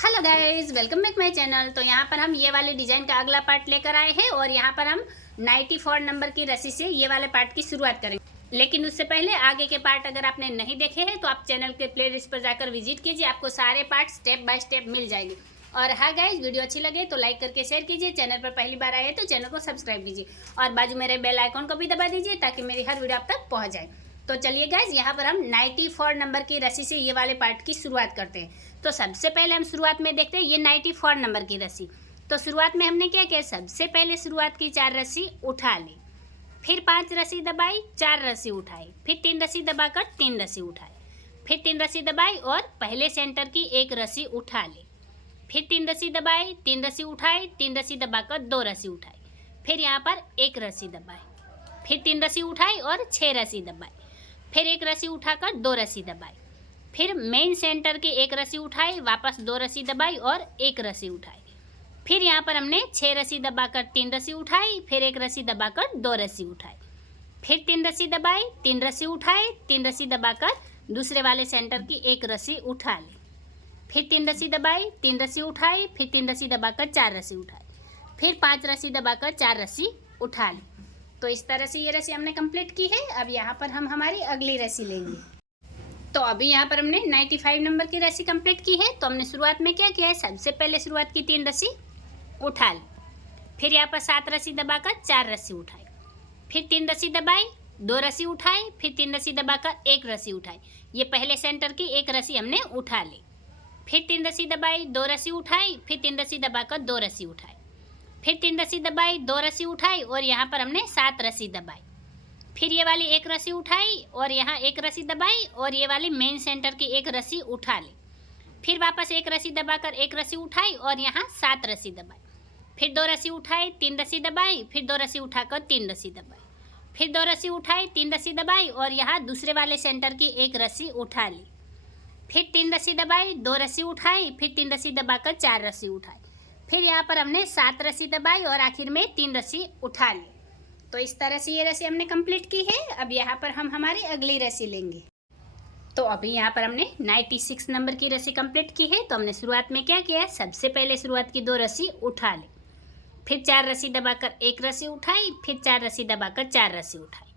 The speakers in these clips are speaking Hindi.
Hello guys, welcome back my channel. तो यहाँ पर हम ये वाले डिज़ाइन का अगला पार्ट लेकर आए हैं और यहाँ पर हम 94 नंबर की रस्सी से ये वाले पार्ट की शुरुआत करेंगे। लेकिन उससे पहले आगे के पार्ट अगर आपने नहीं देखे हैं तो आप चैनल के प्लेलिस्ट पर जाकर विजिट कीजिए, आपको सारे पार्ट स्टेप बाय स्टेप मिल जाएंगे। और हाँ गाइस, वीडियो अच्छी लगे तो लाइक करके शेयर कीजिए, चैनल पर पहली बार आए तो चैनल को सब्सक्राइब कीजिए और बाजू मेरे बेल आइकॉन को भी दबा दीजिए ताकि मेरी हर वीडियो आप तक पहुँच जाए। तो चलिए गाइज, यहाँ पर हम 94 नंबर की रस्सी से ये वाले पार्ट की शुरुआत करते हैं। तो सबसे पहले हम शुरुआत में देखते हैं ये 94 नंबर की रस्सी। तो शुरुआत में हमने क्या किया, सबसे पहले शुरुआत की 4 रस्सी उठा ली, फिर 5 रस्सी दबाई, 4 रस्सी उठाई, फिर 3 रस्सी दबाकर 3 रस्सी उठाई, फिर 3 रस्सी दबाई और पहले सेंटर की 1 रस्सी उठा ली, फिर 3 रस्सी दबाई, 3 रस्सी उठाई, 3 रस्सी दबाकर 2 रस्सी उठाई, फिर यहाँ पर 1 रस्सी दबाई, फिर 3 रस्सी उठाई और 6 रस्सी दबाई, फिर 1 रस्सी उठाकर 2 रस्सी दबाई, फिर मेन सेंटर की 1 रस्सी उठाई, वापस 2 रस्सी दबाई और 1 रस्सी उठाई, फिर यहाँ पर हमने 6 रस्सी दबाकर 3 रस्सी उठाई, फिर 1 रस्सी दबाकर 2 रस्सी उठाई, फिर 3 रस्सी दबाई, 3 रस्सी उठाई, 3 रस्सी दबाकर दूसरे वाले सेंटर की 1 रस्सी उठा ली, फिर 3 रस्सी दबाई, 3 रस्सी उठाई, फिर 3 रस्सी दबाकर 4 रस्सी उठाई, फिर 5 रस्सी दबाकर 4 रस्सी उठा ली। तो इस तरह से ये रस्सी हमने कंप्लीट की है। अब यहाँ पर हम हमारी अगली रस्सी लेंगे। तो अभी यहाँ पर हमने 95 नंबर की रस्सी कंप्लीट की है। तो हमने शुरुआत में क्या किया है, सबसे पहले शुरुआत की 3 रस्सी उठा ली, फिर यहाँ पर 7 रस्सी दबाकर 4 रस्सी उठाई, फिर 3 रस्सी दबाई, 2 रस्सी उठाई, फिर 3 रस्सी दबाकर 1 रस्सी उठाई, ये पहले सेंटर की 1 रस्सी हमने उठा ली, फिर 3 रस्सी दबाई, 2 रस्सी उठाई, फिर 3 रस्सी दबाकर 2 रस्सी उठाई, फिर 3 रस्सी दबाई, 2 रस्सी उठाई और यहाँ पर हमने 7 रस्सी दबाई, फिर ये वाली 1 रस्सी उठाई और यहाँ 1 रस्सी दबाई और ये वाली मेन सेंटर की 1 रस्सी उठा ली, फिर वापस 1 रस्सी दबाकर 1 रस्सी उठाई और यहाँ 7 रस्सी दबाई, फिर 2 रस्सी उठाई, 3 रस्सी दबाई, फिर 2 रस्सी उठाकर 3 रस्सी दबाई, फिर 2 रस्सी उठाई, 3 रस्सी दबाई और यहाँ दूसरे वाले सेंटर की 1 रस्सी उठा ली, फिर 3 रस्सी दबाई, 2 रस्सी उठाई, फिर 3 रस्सी दबाकर 4 रस्सी उठाई, फिर यहाँ पर हमने 7 रस्सी दबाई और आखिर में 3 रस्सी उठा ली। तो इस तरह से ये रस्सी हमने कंप्लीट की है। अब यहाँ पर हम हमारी अगली रस्सी लेंगे। तो अभी यहाँ पर हमने 96 नंबर की रस्सी कंप्लीट की है। तो हमने शुरुआत में क्या किया है, सबसे पहले शुरुआत की 2 रस्सी उठा ली, फिर 4 रस्सी दबाकर 1 रस्सी उठाई, फिर 4 रस्सी दबाकर 4 रस्सी उठाई,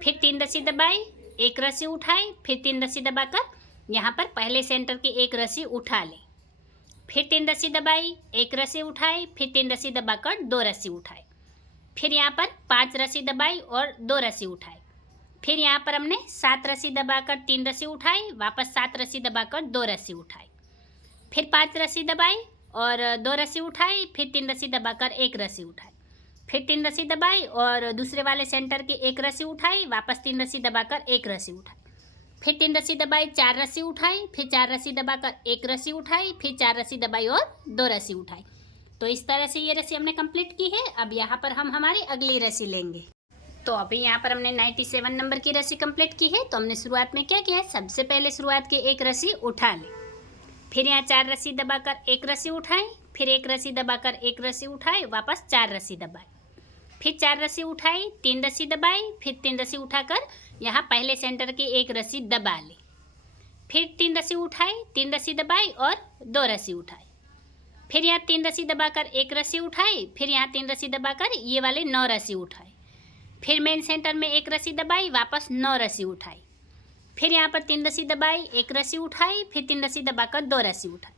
फिर 3 रस्सी दबाई, 1 रस्सी उठाई, फिर 3 रस्सी दबाकर यहाँ पर पहले सेंटर की 1 रस्सी उठा ली, फिर 3 रस्सी दबाई, 1 रस्सी उठाई, फिर 3 रस्सी दबाकर 2 रस्सी उठाई, फिर यहाँ पर 5 रस्सी दबाई और 2 रस्सी उठाई, फिर यहाँ पर हमने 7 रस्सी दबाकर 3 रस्सी उठाई, वापस 7 रस्सी दबाकर 2 रस्सी उठाई, फिर 5 रस्सी दबाई और 2 रस्सी उठाई, फिर 3 रस्सी दबाकर 1 रस्सी उठाई, फिर 3 रस्सी दबाई और दूसरे वाले सेंटर की 1 रस्सी उठाई, वापस 3 रस्सी दबाकर 1 रस्सी उठाई, फिर 3 रस्सी दबाई, 4 रस्सी उठाई, फिर 4 रस्सी दबाकर 1 रस्सी उठाई, फिर 4 रस्सी दबाई और 2 रस्सी उठाई। तो इस तरह से ये रस्सी हमने कंप्लीट की है। अब यहाँ पर हम हमारी अगली रस्सी लेंगे। तो अभी यहाँ पर हमने 97 नंबर की रस्सी कंप्लीट की है। तो हमने शुरुआत में क्या किया है, सबसे पहले शुरुआत की 1 रस्सी उठा ली, फिर यहाँ 4 रस्सी दबाकर 1 रस्सी उठाई, फिर 1 रस्सी दबाकर 1 रस्सी उठाई, वापस 4 रस्सी दबाई, फिर 4 रस्सी उठाई, 3 रस्सी दबाई, फिर 3 रस्सी उठाकर यहाँ पहले सेंटर की 1 रस्सी दबा ली, फिर 3 रस्सी उठाई, 3 रस्सी दबाई और 2 रस्सी उठाई, फिर यहाँ 3 रस्सी दबाकर 1 रस्सी उठाई, फिर यहाँ 3 रस्सी दबाकर ये वाले 9 रस्सी उठाई, फिर मेन सेंटर में 1 रस्सी दबाई, वापस 9 रस्सी उठाई, फिर यहाँ पर 3 रस्सी दबाई, 1 रस्सी उठाई, फिर 3 रस्सी दबाकर 2 रस्सी उठाई,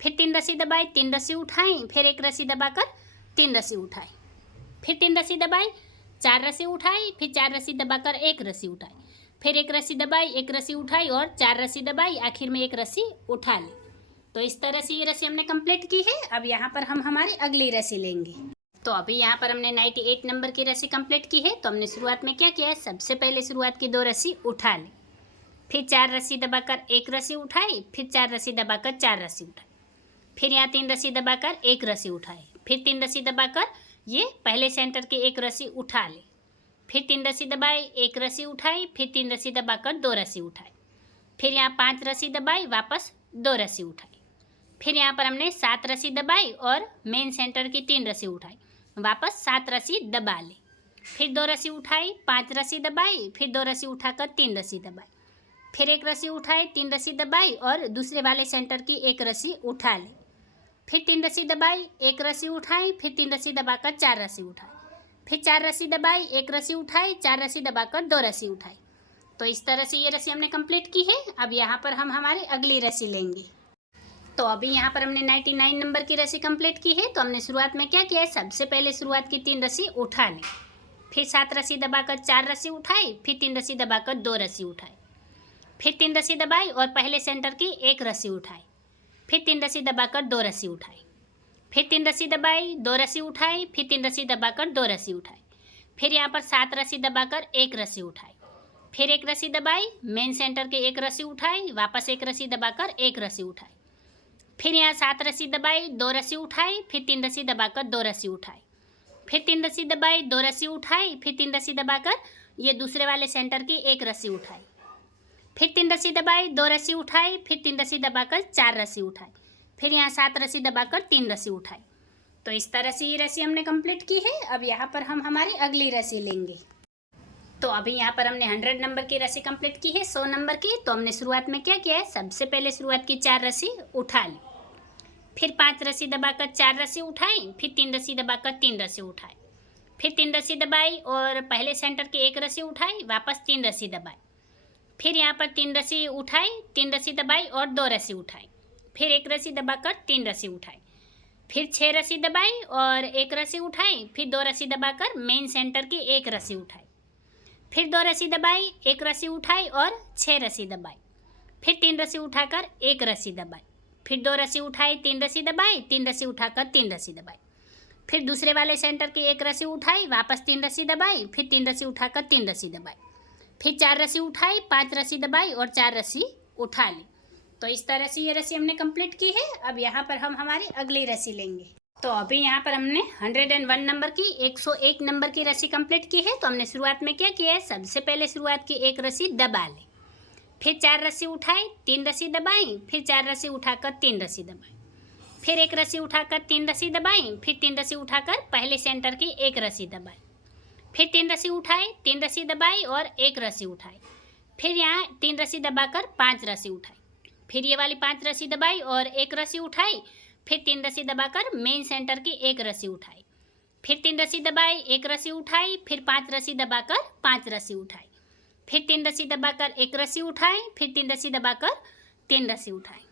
फिर 3 रस्सी दबाई, 3 रस्सी उठाई, फिर 1 रस्सी दबाकर 3 रस्सी उठाई, फिर 3 रस्सी दबाई, 4 रस्सी उठाई, फिर 4 रस्सी दबाकर 1 रस्सी उठाई, फिर 1 रस्सी दबाई, 1 रस्सी उठाई और 4 रस्सी दबाई, आखिर में 1 रस्सी उठा ली। तो इस तरह से ये रस्सी हमने कंप्लीट की है। अब यहाँ पर हम हमारी अगली रस्सी लेंगे। तो अभी यहाँ पर हमने 98 नंबर की रस्सी कंप्लीट की है। तो हमने शुरुआत में क्या किया है, सबसे पहले शुरुआत की 2 रस्सी उठा ली, फिर 4 रस्सी दबाकर 1 रस्सी उठाई, फिर 4 रस्सी दबाकर 4 रस्सी उठाई, फिर यहाँ 3 रस्सी दबाकर 1 रस्सी उठाई, फिर 3 रस्सी दबाकर ये पहले सेंटर की 1 रस्सी उठा ली, फिर 3 रस्सी दबाई, 1 रस्सी उठाई, फिर 3 रस्सी दबाकर 2 रस्सी उठाई, फिर यहाँ 5 रस्सी दबाई, वापस 2 रस्सी उठाई, फिर यहाँ पर हमने 7 रस्सी दबाई और मेन सेंटर की 3 रस्सी उठाई, वापस 7 रस्सी दबा ली, फिर 2 रस्सी उठाई, 5 रस्सी दबाई, फिर 2 रस्सी उठाकर 3 रस्सी दबाई, फिर एक रस्सी उठाई, 3 रस्सी दबाई और दूसरे वाले सेंटर की एक रस्सी उठा ली। फिर 3 रस्सी दबाई, एक रस्सी उठाई, फिर 3 रस्सी दबाकर 4 रस्सी उठाई। फिर 4 रस्सी दबाई, एक रस्सी उठाई, 4 रस्सी दबाकर 2 रस्सी उठाई। तो इस तरह से ये रस्सी हमने कंप्लीट की है। अब यहाँ पर हम हमारी अगली रस्सी लेंगे। तो अभी यहाँ पर हमने 99 नंबर की रस्सी कंप्लीट की है। तो हमने शुरुआत में क्या किया है, सबसे पहले शुरुआत की 3 रस्सी उठा ली, फिर 7 रस्सी दबाकर 4 रस्सी उठाई, फिर 3 रस्सी दबाकर 2 रस्सी उठाई, फिर 3 रस्सी दबाई और पहले सेंटर की एक रस्सी उठाई, फिर 3 रस्सी दबाकर 2 रस्सी उठाई, फिर 3 रस्सी दबाई, 2 रस्सी उठाई, फिर 3 रस्सी दबाकर 2 रस्सी उठाई, फिर यहाँ पर 7 रस्सी दबाकर एक रस्सी उठाई, फिर एक रस्सी दबाई, मेन सेंटर के एक रस्सी उठाई, वापस एक रस्सी दबाकर एक रस्सी उठाई, फिर यहाँ 7 रस्सी दबाई, 2 रस्सी उठाई, फिर 3 रस्सी दबाकर 2 रस्सी उठाई, फिर 3 रस्सी दबाई, 2 रस्सी उठाई, फिर 3 रस्सी दबाकर ये दूसरे वाले सेंटर की एक रस्सी उठाई, फिर 3 रस्सी दबाई, 2 रस्सी उठाई, फिर 3 रस्सी दबाकर 4 रस्सी उठाई, फिर यहाँ 7 रस्सी दबाकर 3 रस्सी उठाई। तो इस तरह से ये रस्सी हमने कंप्लीट की है। अब यहाँ पर हम हमारी अगली रस्सी लेंगे। तो अभी यहाँ पर हमने 100 नंबर की रस्सी कंप्लीट की है, 100 नंबर की। तो हमने शुरुआत में क्या किया है, सबसे पहले शुरुआत की 4 रस्सी उठा ली, फिर 5 रस्सी दबाकर 4 रस्सी उठाई, फिर 3 रस्सी दबाकर 3 रस्सी उठाई, फिर 3 रस्सी दबाई और पहले सेंटर की एक रस्सी उठाई, वापस 3 रस्सी दबाई, फिर यहाँ पर 3 रस्सी उठाई, 3 रस्सी दबाई और 2 रस्सी उठाई, फिर एक रस्सी दबाकर 3 रस्सी उठाई, फिर 6 रस्सी दबाई और एक रस्सी उठाई, फिर 2 रस्सी दबाकर मेन सेंटर की एक रस्सी उठाई, फिर 2 रस्सी दबाई, एक रस्सी उठाई और 6 रस्सी दबाई, फिर 3 रस्सी उठाकर एक रस्सी दबाई, फिर 2 रस्सी उठाई, 3 रस्सी दबाई, 3 रस्सी उठाकर 3 रस्सी दबाई, फिर दूसरे वाले सेंटर की एक रस्सी उठाई, वापस 3 रस्सी दबाई, फिर 3 रस्सी उठाकर 3 रस्सी दबाई, फिर 4 रस्सी उठाई, 5 रस्सी दबाई और 4 रस्सी उठा ली। तो इस तरह से ये रस्सी हमने कंप्लीट की है। अब यहाँ पर हम हमारी अगली रस्सी लेंगे। तो अभी यहाँ पर हमने 101 नंबर की 101 नंबर की रस्सी कंप्लीट की है। तो हमने शुरुआत में क्या किया है, सबसे पहले शुरुआत की एक रस्सी दबा ली, फिर 4 रस्सी उठाई, 3 रस्सी दबाई, फिर 4 रस्सी उठाकर 3 रस्सी दबाई, फिर एक रस्सी उठाकर 3 रस्सी दबाई, फिर 3 रस्सी उठाकर पहले सेंटर की एक रस्सी दबाई, फिर 3 रस्सी उठाई, 3 रस्सी दबाई और एक रस्सी उठाई, फिर यहाँ 3 रस्सी दबाकर 5 रस्सी उठाई, फिर ये वाली 5 रस्सी दबाई और एक रस्सी उठाई, फिर 3 रस्सी दबाकर मेन सेंटर की एक रस्सी उठाई, फिर 3 रस्सी दबाई, एक रस्सी उठाई, फिर 5 रस्सी दबाकर 5 रस्सी उठाई, फिर 3 रस्सी दबाकर एक रस्सी उठाई, फिर 3 रस्सी दबाकर 3 रस्सी उठाई,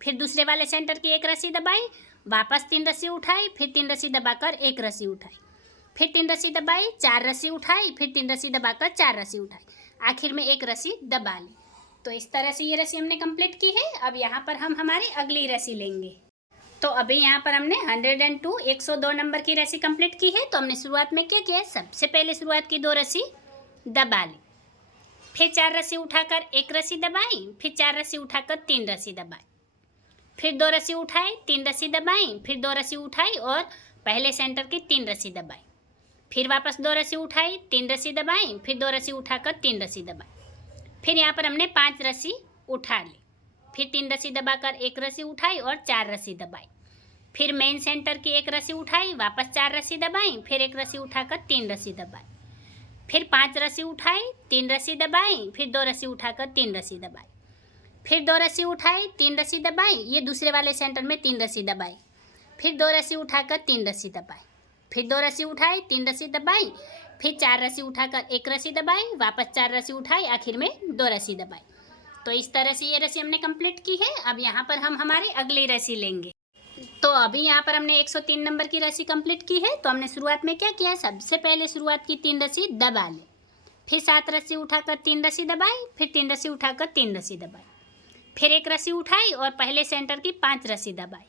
फिर दूसरे वाले सेंटर की एक रस्सी दबाई, वापस 3 रस्सी उठाई, फिर 3 रस्सी दबाकर एक रस्सी उठाई, फिर 3 रस्सी दबाई, 4 रस्सी उठाई, फिर 3 रस्सी दबाकर 4 रस्सी उठाई, आखिर में एक रस्सी दबा ली। तो इस तरह से ये रस्सी हमने कंप्लीट की है। अब यहाँ पर हम हमारी अगली रस्सी लेंगे। तो अभी यहाँ पर हमने 102 102 नंबर की रस्सी कंप्लीट की है। तो हमने शुरुआत में क्या किया है, सबसे पहले शुरुआत की 2 रस्सी दबा ली, फिर 4 रस्सी उठाकर एक रस्सी दबाई, फिर 4 रस्सी उठाकर 3 रस्सी दबाई, फिर 2 रस्सी उठाई, 3 रस्सी दबाई, फिर 2 रस्सी उठाई और पहले सेंटर की 3 रस्सी दबाई, फिर वापस 2 रस्सी उठाई, 3 रस्सी दबाई, फिर 2 रस्सी उठाकर 3 रस्सी दबाई, फिर यहाँ पर हमने 5 रस्सी उठा ली, फिर 3 रस्सी दबाकर एक रस्सी उठाई और 4 रस्सी दबाई, फिर मेन सेंटर की एक रस्सी उठाई, वापस 4 रस्सी दबाई, फिर एक रस्सी उठाकर 3 रस्सी दबाई, फिर 5 रस्सी उठाई, 3 रस्सी दबाई, फिर 2 रस्सी उठाकर 3 रस्सी दबाई, फिर 2 रस्सी उठाई, 3 रस्सी दबाई, ये दूसरे वाले सेंटर में 3 रस्सी दबाई, फिर 2 रस्सी उठाकर 3 रस्सी दबाई, फिर 2 रस्सी उठाई, 3 रस्सी दबाई, फिर 4 रस्सी उठाकर एक रस्सी दबाई, वापस 4 रस्सी उठाई, आखिर में 2 रस्सी दबाई। तो इस तरह से ये रस्सी हमने कंप्लीट की है। अब यहाँ पर हम हमारी अगली रस्सी लेंगे। तो अभी यहाँ पर हमने 103 नंबर की रस्सी कंप्लीट की है। तो हमने शुरुआत में क्या किया है, सबसे पहले शुरुआत की 3 रस्सी दबा ली, फिर 7 रस्सी उठाकर 3 रस्सी दबाई, फिर 3 रस्सी उठाकर 3 रस्सी दबाई, फिर एक रस्सी उठाई और पहले सेंटर की 5 रस्सी दबाई,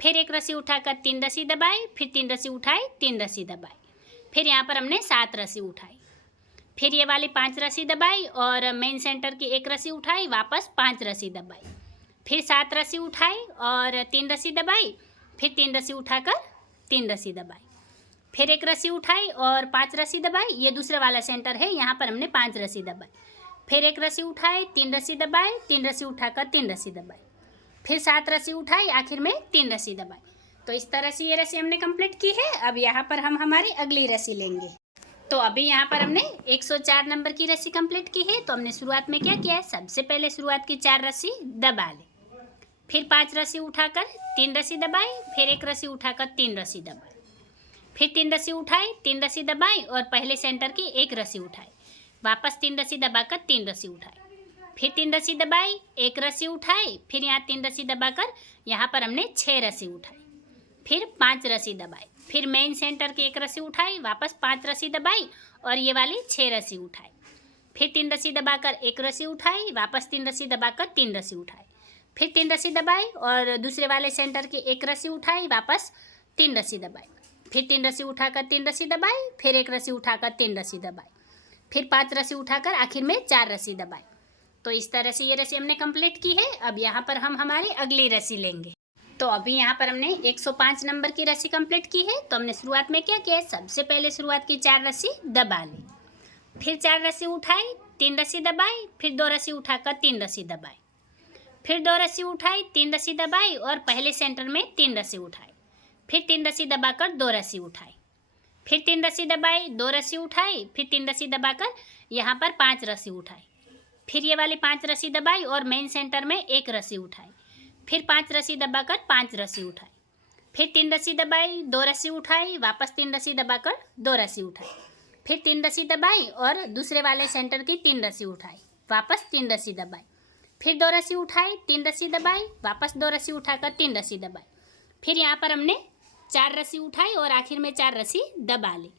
फिर एक रस्सी उठाकर 3 रस्सी दबाई, फिर 3 रस्सी उठाई, 3 रस्सी दबाई, फिर यहाँ पर हमने 7 रस्सी उठाई, फिर ये वाली 5 रस्सी दबाई और मेन सेंटर की एक रस्सी उठाई, वापस 5 रस्सी दबाई, फिर 7 रस्सी उठाई और 3 रस्सी दबाई, फिर 3 रस्सी उठाकर 3 रस्सी दबाई, फिर एक रस्सी उठाई और 5 रस्सी दबाई, ये दूसरा वाला सेंटर है, यहाँ पर हमने 5 रस्सी दबाई, फिर एक रस्सी उठाई, 3 रस्सी दबाई, 3 रस्सी उठाकर 3 रस्सी दबाई, फिर 7 रस्सी उठाई, आखिर में 3 रस्सी दबाई। तो इस तरह से ये रस्सी हमने कंप्लीट की है। अब यहाँ पर हम हमारी अगली रस्सी लेंगे। तो अभी यहाँ पर हमने 104 नंबर की रस्सी कंप्लीट की है। तो हमने शुरुआत में क्या किया है, सबसे पहले शुरुआत की 4 रस्सी दबा ली, फिर 5 रस्सी उठाकर 3 रस्सी दबाई, फिर 1 रस्सी उठाकर 3 रस्सी दबाई, फिर 3 रस्सी उठाई, 3 रस्सी दबाई और पहले सेंटर की 1 रस्सी उठाई, वापस 3 रस्सी दबाकर 3 रस्सी उठाई, फिर 3 रस्सी दबाई, 1 रस्सी उठाई, फिर यहाँ 3 रस्सी दबाकर यहाँ पर हमने 6 रस्सी उठाई, फिर 5 रस्सी दबाई, फिर मेन सेंटर की 1 रस्सी उठाई, वापस 5 रस्सी दबाई और ये वाली 6 रस्सी उठाई, फिर 3 रस्सी दबाकर 1 रस्सी उठाई, वापस 3 रस्सी दबाकर 3 रस्सी उठाई, फिर 3 रस्सी दबाई और दूसरे वाले सेंटर की 1 रस्सी उठाई, वापस 3 रस्सी दबाई, फिर 3 रस्सी उठाकर 3 रस्सी दबाई, फिर 1 रस्सी उठाकर 3 रस्सी दबाई, फिर 5 रस्सी उठाकर आखिर में 4 रस्सी दबाई। तो इस तरह से ये रस्सी हमने कंप्लीट की है। अब यहाँ पर हम हमारी अगली रस्सी लेंगे। तो अभी यहाँ पर हमने 105 नंबर की रस्सी कंप्लीट की है। तो हमने शुरुआत में क्या किया है, सबसे पहले शुरुआत की 4 रस्सी दबा ली, फिर 4 रस्सी उठाई, 3 रस्सी दबाई, फिर 2 रस्सी उठाकर 3 रस्सी दबाई, फिर 2 रस्सी उठाई, 3 रस्सी दबाई और पहले सेंटर में 3 रस्सी उठाई, फिर 3 रस्सी दबाकर 2 रस्सी उठाई, फिर 3 रस्सी दबाई, 2 रस्सी उठाई, फिर 3 रस्सी दबाकर यहाँ पर 5 रस्सी उठाई, फिर ये वाली 5 रस्सी दबाई और मेन सेंटर में 1 रस्सी उठाई, फिर 5 रस्सी दबाकर 5 रस्सी उठाई, फिर 3 रस्सी दबाई, 2 रस्सी उठाई, वापस 3 रस्सी दबाकर 2 रस्सी उठाई, फिर 3 रस्सी दबाई और दूसरे वाले सेंटर की 3 रस्सी उठाई, वापस 3 रस्सी दबाई, फिर 2 रस्सी उठाई, 3 रस्सी दबाई, वापस 2 रस्सी उठाकर 3 रस्सी दबाई, फिर यहाँ पर हमने 4 रस्सी उठाई और आखिर में 4 रस्सी दबा ली।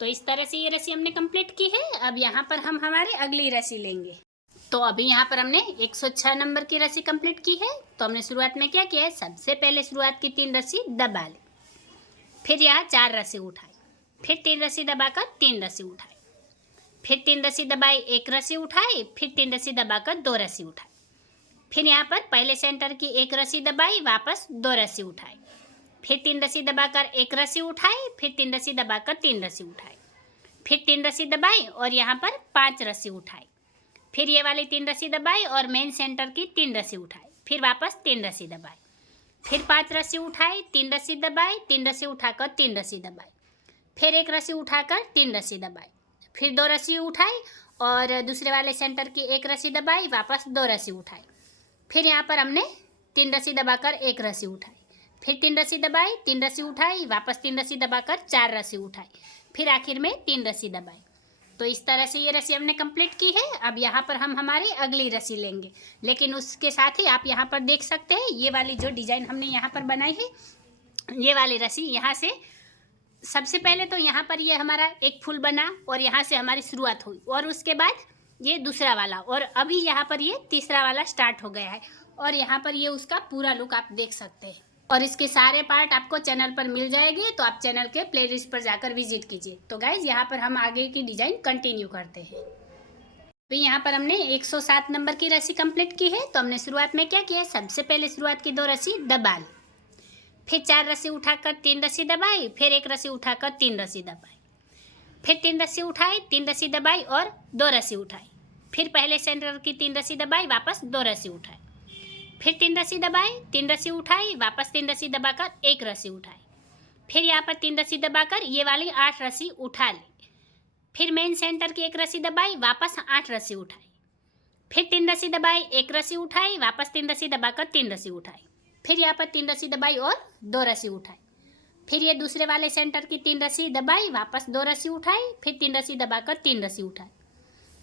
तो इस तरह से ये रस्सी हमने कंप्लीट की है। अब यहाँ पर हम हमारी अगली रस्सी लेंगे। तो अभी यहाँ पर हमने 106 नंबर की रस्सी कंप्लीट की है। तो हमने शुरुआत में क्या किया है, सबसे पहले शुरुआत की 3 रस्सी दबा ली, फिर यहाँ 4 रस्सी उठाई, फिर 3 रस्सी दबाकर 3 रस्सी उठाई, फिर 3 रस्सी दबाई, 1 रस्सी उठाई, फिर 3 रस्सी दबाकर 2 रस्सी उठाई, फिर यहाँ पर पहले सेंटर की 1 रस्सी दबाई, वापस 2 रस्सी उठाई, फिर 3 रस्सी दबाकर 1 रस्सी उठाई, फिर 3 रस्सी दबाकर 3 रस्सी उठाई, फिर 3 रस्सी दबाई और यहाँ पर 5 रस्सी उठाई, फिर ये वाली 3 रस्सी दबाई और मेन सेंटर की 3 रस्सी उठाई, फिर वापस 3 रस्सी दबाई, फिर 5 रस्सी उठाई, 3 रस्सी दबाई, 3 रस्सी उठाकर 3 रस्सी दबाई, फिर 1 रस्सी उठाकर 3 रस्सी दबाई, फिर 2 रस्सी उठाई और दूसरे वाले सेंटर की 1 रस्सी दबाई, वापस 2 रस्सी उठाई, फिर यहाँ पर हमने 3 रस्सी दबाकर 1 रस्सी उठाई, फिर 3 रस्सी दबाई, 3 रस्सी उठाई, वापस 3 रस्सी दबाकर 4 रस्सी उठाई, फिर आखिर में 3 रस्सी दबाई। तो इस तरह से ये रस्सी हमने कंप्लीट की है। अब यहाँ पर हम हमारी अगली रस्सी लेंगे, लेकिन उसके साथ ही आप यहाँ पर देख सकते हैं ये वाली जो डिज़ाइन हमने यहाँ पर बनाई है, ये वाली रस्सी यहाँ से सबसे पहले तो यहाँ पर ये हमारा एक फूल बना और यहाँ से हमारी शुरुआत हुई और उसके बाद ये दूसरा वाला और अभी यहाँ पर ये तीसरा वाला स्टार्ट हो गया है और यहाँ पर ये उसका पूरा लुक आप देख सकते हैं और इसके सारे पार्ट आपको चैनल पर मिल जाएंगे। तो आप चैनल के प्लेलिस्ट पर जाकर विजिट कीजिए। तो गाइज यहाँ पर हम आगे की डिज़ाइन कंटिन्यू करते हैं। तो यहाँ पर हमने 107 नंबर की रस्सी कंप्लीट की है। तो हमने शुरुआत में क्या किया है, सबसे पहले शुरुआत की 2 रस्सी दबा ली, फिर 4 रस्सी उठाकर 3 रस्सी दबाई, फिर 1 रस्सी उठाकर 3 रस्सी दबाई, फिर 3 रस्सी उठाई, 3 रस्सी दबाई और 2 रस्सी उठाई, फिर पहले सेंटर की 3 रस्सी दबाई, वापस 2 रस्सी उठाई, फिर 3 रस्सी दबाई, 3 रस्सी उठाई, वापस 3 रस्सी दबाकर 1 रस्सी उठाई, फिर यहाँ पर 3 रस्सी दबाकर ये वाली 8 रस्सी उठा ली, फिर मेन सेंटर की 1 रस्सी दबाई, वापस 8 रस्सी उठाई, फिर 3 रस्सी दबाई, 1 रस्सी उठाई, वापस 3 रस्सी दबाकर 3 रस्सी उठाई, फिर यहाँ पर 3 रस्सी दबाई और 2 रस्सी उठाई, फिर ये दूसरे वाले सेंटर की 3 रस्सी दबाई, वापस 2 रस्सी उठाई, फिर 3 रस्सी दबाकर 3 रस्सी उठाई,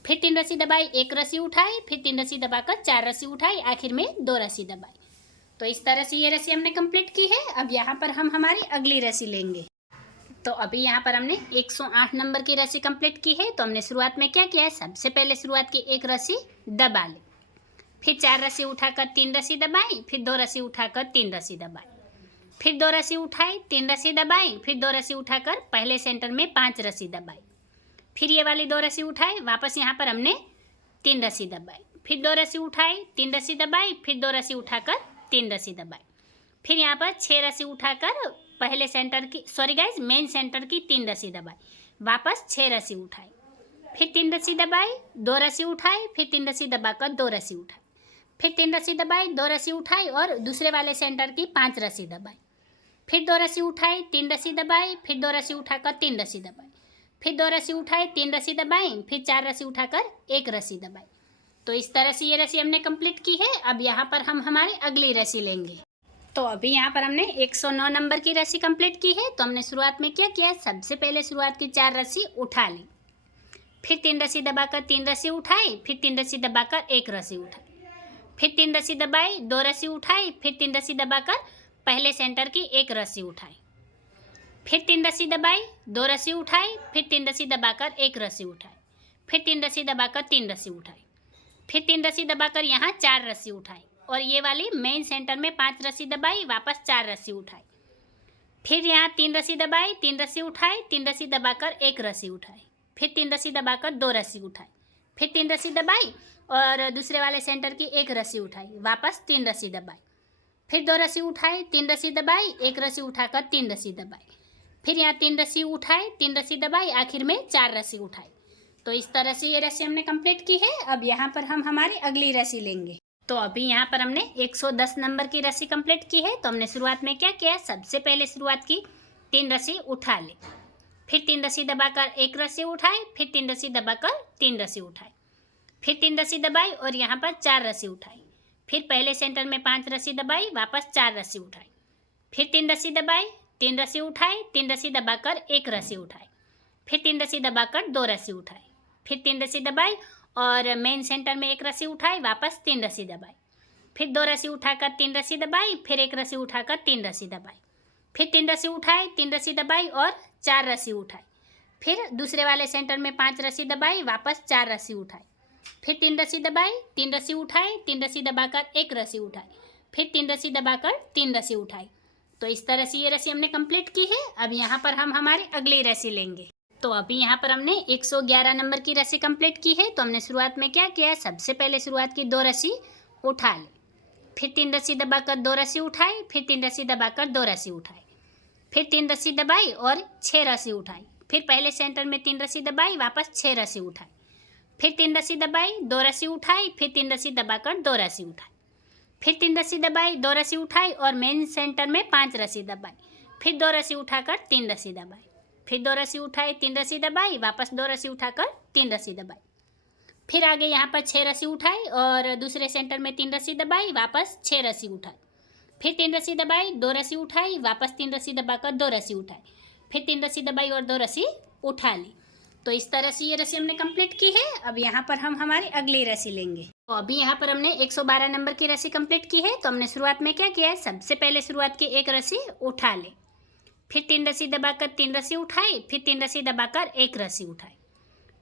फिर 3 रस्सी दबाई, 1 रस्सी उठाई, फिर 3 रस्सी दबाकर 4 रस्सी उठाई, आखिर में 2 रस्सी दबाई। तो इस तरह से ये रस्सी हमने कंप्लीट की है। अब यहाँ पर हम हमारी अगली रस्सी लेंगे। तो अभी यहाँ पर हमने 108 नंबर की रस्सी कंप्लीट की है। तो हमने शुरुआत में क्या किया है, सबसे पहले शुरुआत की 1 रस्सी दबा ली, फिर 4 रस्सी उठाकर 3 रस्सी दबाई, फिर 2 रस्सी उठाकर 3 रस्सी दबाई, फिर 2 रस्सी उठाई, 3 रस्सी दबाई, फिर 2 रस्सी उठाकर पहले सेंटर में 5 रस्सी दबाई, फिर ये वाली 2 रस्सी उठाई, वापस यहाँ पर हमने 3 रस्सी दबाई, फिर 2 रस्सी उठाई, 3 रस्सी दबाई, फिर 2 रस्सी उठाकर 3 रस्सी दबाई, फिर यहाँ पर 6 रस्सी उठाकर पहले सेंटर की मेन सेंटर की 3 रस्सी दबाई, वापस 6 रस्सी उठाई, फिर 3 रस्सी दबाई, 2 रस्सी उठाई, फिर 3 रस्सी दबाकर 2 रस्सी उठाई, फिर 3 रस्सी दबाई, 2 रस्सी उठाई और दूसरे वाले सेंटर की 5 रस्सी दबाई, फिर 2 रस्सी उठाई, 3 रस्सी दबाई, फिर 2 रस्सी उठाकर 3 रस्सी दबाई, फिर 2 रस्सी उठाई, 3 रस्सी दबाई, फिर 4 रस्सी उठाकर 1 रस्सी दबाई। तो इस तरह से ये रस्सी हमने कंप्लीट की है। अब यहाँ पर हम हमारी अगली रस्सी लेंगे। तो अभी यहाँ पर हमने 109 नंबर की रस्सी कंप्लीट की है। तो हमने शुरुआत में क्या किया, सबसे पहले शुरुआत की 4 रस्सी उठा ली, फिर 3 रस्सी दबाकर 3 रस्सी उठाई, फिर 3 रस्सी दबाकर 1 रस्सी उठाई, फिर 3 रस्सी दबाई, 2 रस्सी उठाई, फिर 3 रस्सी दबाकर पहले सेंटर की 1 रस्सी उठाई, फिर 3 रस्सी दबाई, 2 रस्सी उठाई, फिर 3 रस्सी दबाकर 1 रस्सी उठाई, फिर 3 रस्सी दबाकर 3 रस्सी उठाई, फिर 3 रस्सी दबाकर यहाँ 4 रस्सी उठाई, और ये वाली मेन सेंटर में 5 रस्सी दबाई, वापस 4 रस्सी उठाई, फिर यहाँ 3 रस्सी दबाई, 3 रस्सी उठाई, 3 रस्सी दबाकर 1 रस्सी उठाई, फिर 3 रस्सी दबाकर 2 रस्सी उठाई, फिर 3 रस्सी दबाई और दूसरे वाले सेंटर की 1 रस्सी उठाई, वापस 3 रस्सी दबाई, फिर 2 रस्सी उठाई, 3 रस्सी दबाई, 1 रस्सी उठाकर 3 रस्सी दबाई, फिर यहाँ 3 रस्सी उठाई, 3 रस्सी दबाई, आखिर में 4 रस्सी उठाई। तो इस तरह से ये रस्सी हमने कंप्लीट की है। अब यहाँ पर हम हमारी अगली रस्सी लेंगे। तो अभी यहाँ पर हमने 110 नंबर की रस्सी कंप्लीट की है। तो हमने शुरुआत में क्या किया, सबसे पहले शुरुआत की 3 रस्सी उठा ली, फिर 3 रस्सी दबाकर 1 रस्सी उठाई, फिर 3 रस्सी दबाकर 3 रस्सी उठाई, फिर 3 रस्सी दबाई और यहाँ पर 4 रस्सी उठाई, फिर पहले सेंटर में 5 रस्सी दबाई, वापस 4 रस्सी उठाई, फिर 3 रस्सी दबाई, 3 रस्सी उठाई, 3 रस्सी दबाकर 1 रस्सी उठाई, फिर 3 रस्सी दबाकर 2 रस्सी उठाई, फिर 3 रस्सी दबाई और मेन सेंटर में 1 रस्सी उठाई, वापस 3 रस्सी दबाई, फिर 2 रस्सी उठाकर 3 रस्सी दबाई, फिर 1 रस्सी उठाकर 3 रस्सी दबाई, फिर 3 रस्सी उठाई, 3 रस्सी दबाई और 4 रस्सी उठाई, फिर दूसरे वाले सेंटर में 5 रस्सी दबाई, वापस 4 रस्सी उठाई, फिर 3 रस्सी दबाई, 3 रस्सी उठाई, 3 रस्सी दबाकर 1 रस्सी उठाई, फिर 3 रस्सी दबाकर 3 रस्सी उठाई। तो इस तरह से ये रस्सी हमने कंप्लीट की है। अब यहाँ पर हम हमारी अगली रस्सी लेंगे। तो अभी यहाँ पर हमने 111 नंबर की रस्सी कंप्लीट की है। तो हमने शुरुआत में क्या किया, सबसे पहले शुरुआत की 2 रस्सी उठा ली, फिर 3 रस्सी दबाकर 2 रस्सी उठाई, फिर 3 रस्सी दबाकर 2 रस्सी उठाई, फिर 3 रस्सी दबाई और 6 रस्सी उठाई, फिर पहले सेंटर में 3 रस्सी दबाई, वापस 6 रस्सी उठाई, फिर 3 रस्सी दबाई, 2 रस्सी उठाई, फिर 3 रस्सी दबाकर 2 रस्सी उठाई, फिर 3 रस्सी दबाई, 2 रस्सी उठाई और मेन सेंटर में 5 रस्सी दबाई, फिर 2 रस्सी उठाकर 3 रस्सी दबाई, फिर 2 रस्सी उठाई, 3 रस्सी दबाई, वापस 2 रस्सी उठाकर 3 रस्सी दबाई, फिर आगे यहाँ पर 6 रस्सी उठाई और दूसरे सेंटर में 3 रस्सी दबाई, वापस 6 रस्सी उठाई, फिर 3 रस्सी दबाई, 2 रस्सी उठाई, वापस 3 रस्सी दबाकर 2 रस्सी उठाई, फिर 3 रस्सी दबाई और 2 रस्सी उठा ली। तो इस तरह से ये रस्सी हमने कंप्लीट की है। अब यहाँ पर हम हमारी अगली रस्सी लेंगे। तो अभी यहाँ पर हमने 112 नंबर की रस्सी कंप्लीट की है। तो हमने शुरुआत में क्या किया है, सबसे पहले शुरुआत की 1 रस्सी उठा ले, फिर 3 रस्सी दबाकर 3 रस्सी उठाई, फिर 3 रस्सी दबाकर 1 रस्सी उठाई,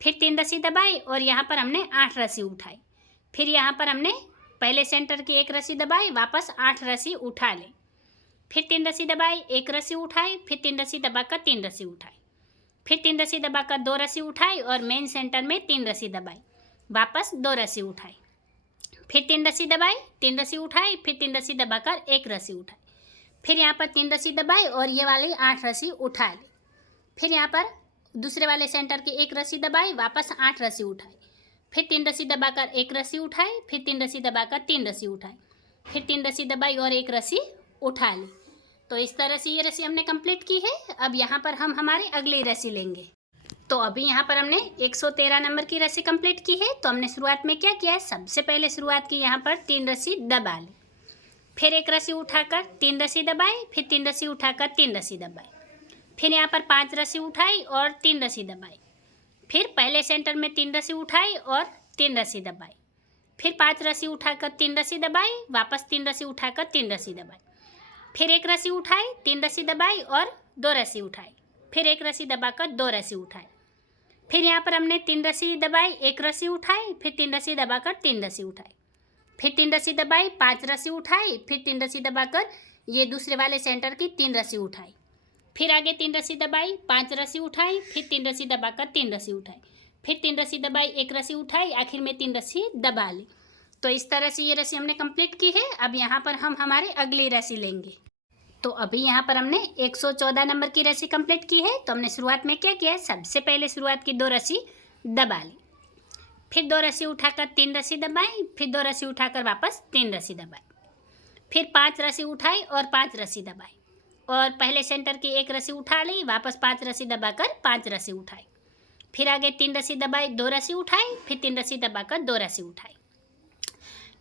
फिर 3 रस्सी दबाई और यहाँ पर हमने 8 रस्सी उठाई, फिर यहाँ पर हमने पहले सेंटर की 1 रस्सी दबाई, वापस 8 रस्सी उठा ले, फिर 3 रस्सी दबाई, 1 रस्सी उठाई, फिर 3 रस्सी दबाकर 3 रस्सी उठाई, फिर 3 रस्सी दबाकर 2 रस्सी उठाई और मेन सेंटर में 3 रस्सी दबाई, वापस 2 रस्सी उठाई, फिर 3 रस्सी दबाई, 3 रस्सी उठाई, फिर 3 रस्सी दबाकर 1 रस्सी उठाई, फिर यहाँ पर 3 रस्सी दबाई और ये वाली 8 रस्सी उठा ली, फिर यहाँ पर दूसरे वाले सेंटर की 1 रस्सी दबाई, वापस 8 रस्सी उठाई, फिर 3 रस्सी दबाकर 1 रस्सी उठाई, फिर 3 रस्सी दबाकर 3 रस्सी उठाई, फिर 3 रस्सी दबाई और 1 रस्सी उठा ली। तो इस तरह से ये रस्सी हमने कंप्लीट की है। अब यहाँ पर हम हमारी अगली रस्सी लेंगे। तो अभी यहाँ पर हमने 113 नंबर की रस्सी कंप्लीट की है। तो हमने शुरुआत में क्या किया है, सबसे पहले शुरुआत की यहाँ पर 3 रस्सी दबा ली, फिर 1 रस्सी उठाकर 3 रस्सी दबाई, फिर 3 रस्सी उठाकर 3 रस्सी दबाई, फिर यहाँ पर 5 रस्सी उठाई और 3 रस्सी दबाई, फिर पहले सेंटर में 3 रस्सी उठाई और 3 रस्सी दबाई, फिर 5 रस्सी उठाकर 3 रस्सी दबाई, वापस 3 रस्सी उठाकर 3 रस्सी दबाई, फिर 1 रस्सी उठाई, 3 रस्सी दबाई और 2 रस्सी उठाई, फिर 1 रस्सी दबाकर 2 रस्सी उठाई, फिर यहाँ पर हमने 3 रस्सी दबाई, 1 रस्सी उठाई, फिर 3 रस्सी दबाकर 3 रस्सी उठाई, फिर 3 रस्सी दबाई, 5 रस्सी उठाई, फिर 3 रस्सी दबाकर ये दूसरे वाले सेंटर की 3 रस्सी उठाई, फिर आगे 3 रस्सी दबाई, 5 रस्सी उठाई, फिर 3 रस्सी दबाकर 3 रस्सी उठाई, फिर 3 रस्सी दबाई, 1 रस्सी उठाई, आखिर में 3 रस्सी दबा ली। तो इस तरह से ये रस्सी हमने कंप्लीट की है। अब यहाँ पर हम हमारी अगली रस्सी लेंगे। तो अभी यहाँ पर हमने 114 नंबर की रस्सी कंप्लीट की है। तो हमने शुरुआत में क्या किया है, सबसे पहले शुरुआत की 2 रस्सी दबा ली, फिर 2 रस्सी उठाकर 3 रस्सी दबाई, फिर 2 रस्सी उठाकर वापस 3 रस्सी दबाई, फिर 5 रस्सी उठाई और 5 रस्सी दबाई और पहले सेंटर की 1 रस्सी उठा ली, वापस 5 रस्सी दबाकर 5 रस्सी उठाई, फिर आगे 3 रस्सी दबाई, 2 रस्सी उठाई, फिर 3 रस्सी दबाकर 2 रस्सी उठाई,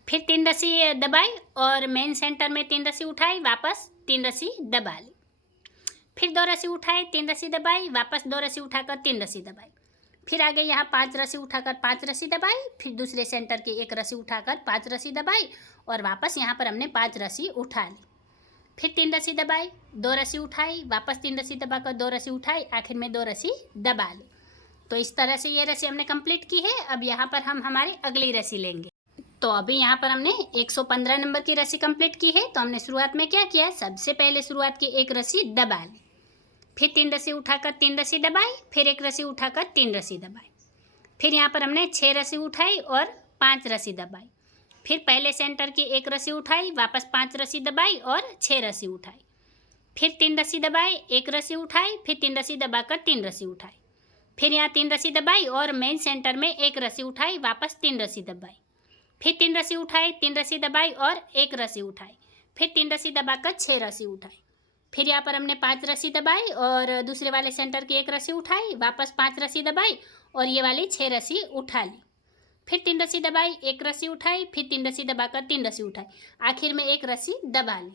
फिर 3 रस्सी दबाई और मेन सेंटर में 3 रस्सी उठाई, वापस 3 रस्सी दबा ली, फिर 2 रस्सी उठाई, 3 रस्सी दबाई, वापस 2 रस्सी उठाकर 3 रस्सी दबाई, फिर आगे यहाँ 5 रस्सी उठाकर 5 रस्सी दबाई, फिर दूसरे सेंटर की 1 रस्सी उठाकर 5 रस्सी दबाई और वापस यहाँ पर हमने 5 रस्सी उठा ली, फिर 3 रस्सी दबाई, 2 रस्सी उठाई, वापस 3 रस्सी दबाकर 2 रस्सी उठाई, आखिर में 2 रस्सी दबा ली। तो इस तरह से ये रस्सी हमने कंप्लीट की है। अब यहाँ पर हम हमारी अगली रस्सी लेंगे। तो अभी यहाँ पर हमने 115 नंबर की रस्सी कंप्लीट की है। तो हमने शुरुआत में क्या किया, सबसे पहले शुरुआत की 1 रस्सी दबा ली, फिर 3 रस्सी उठाकर 3 रस्सी दबाई, फिर 1 रस्सी उठाकर 3 रस्सी दबाई, फिर यहाँ पर हमने 6 रस्सी उठाई और 5 रस्सी दबाई, फिर पहले सेंटर की 1 रस्सी उठाई, वापस 5 रस्सी दबाई और 6 रस्सी उठाई, फिर 3 रस्सी दबाई, 1 रस्सी उठाई, फिर 3 रस्सी दबाकर 3 रस्सी उठाई, फिर यहाँ 3 रस्सी दबाई और मेन सेंटर में 1 रस्सी उठाई, वापस 3 रस्सी दबाई, फिर 3 रस्सी उठाई, 3 रस्सी दबाई और 1 रस्सी उठाई, फिर 3 रस्सी दबाकर 6 रस्सी उठाई, फिर यहाँ पर हमने 5 रस्सी दबाई और दूसरे वाले सेंटर की 1 रस्सी उठाई, वापस 5 रस्सी दबाई और ये वाली 6 रस्सी उठा ली, फिर 3 रस्सी दबाई, 1 रस्सी उठाई, फिर 3 रस्सी दबाकर 3 रस्सी उठाई, आखिर में 1 रस्सी दबा ली।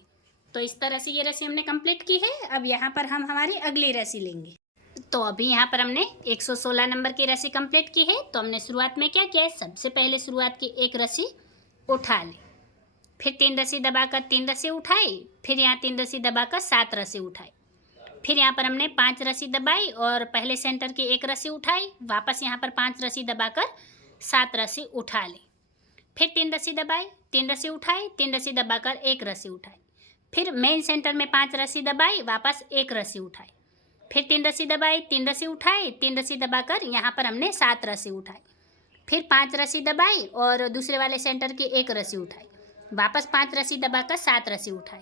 तो इस तरह से ये रस्सी हमने कंप्लीट की है। अब यहाँ पर हम हमारी अगली रस्सी लेंगे। तो अभी यहाँ पर हमने 116 नंबर की रस्सी कंप्लीट की है। तो हमने शुरुआत में क्या किया है, सबसे पहले शुरुआत की 1 रस्सी उठा ली, फिर 3 रस्सी दबाकर 3 रस्सी उठाई, फिर यहाँ 3 रस्सी दबाकर 7 रस्सी उठाई, फिर यहाँ पर हमने 5 रस्सी दबाई और पहले सेंटर की 1 रस्सी उठाई, वापस यहाँ पर 5 रस्सी दबाकर 7 रस्सी उठा ली, फिर 3 रस्सी दबाई, 3 रस्सी उठाई, 3 रस्सी दबाकर 1 रस्सी उठाई, फिर मेन सेंटर में 5 रस्सी दबाई, वापस 1 रस्सी उठाई, फिर 3 रस्सी दबाई, 3 रस्सी उठाई, 3 रस्सी दबाकर यहाँ पर हमने 7 रस्सी उठाई, फिर 5 रस्सी दबाई और दूसरे वाले सेंटर की 1 रस्सी उठाई, वापस 5 रस्सी दबाकर 7 रस्सी उठाई,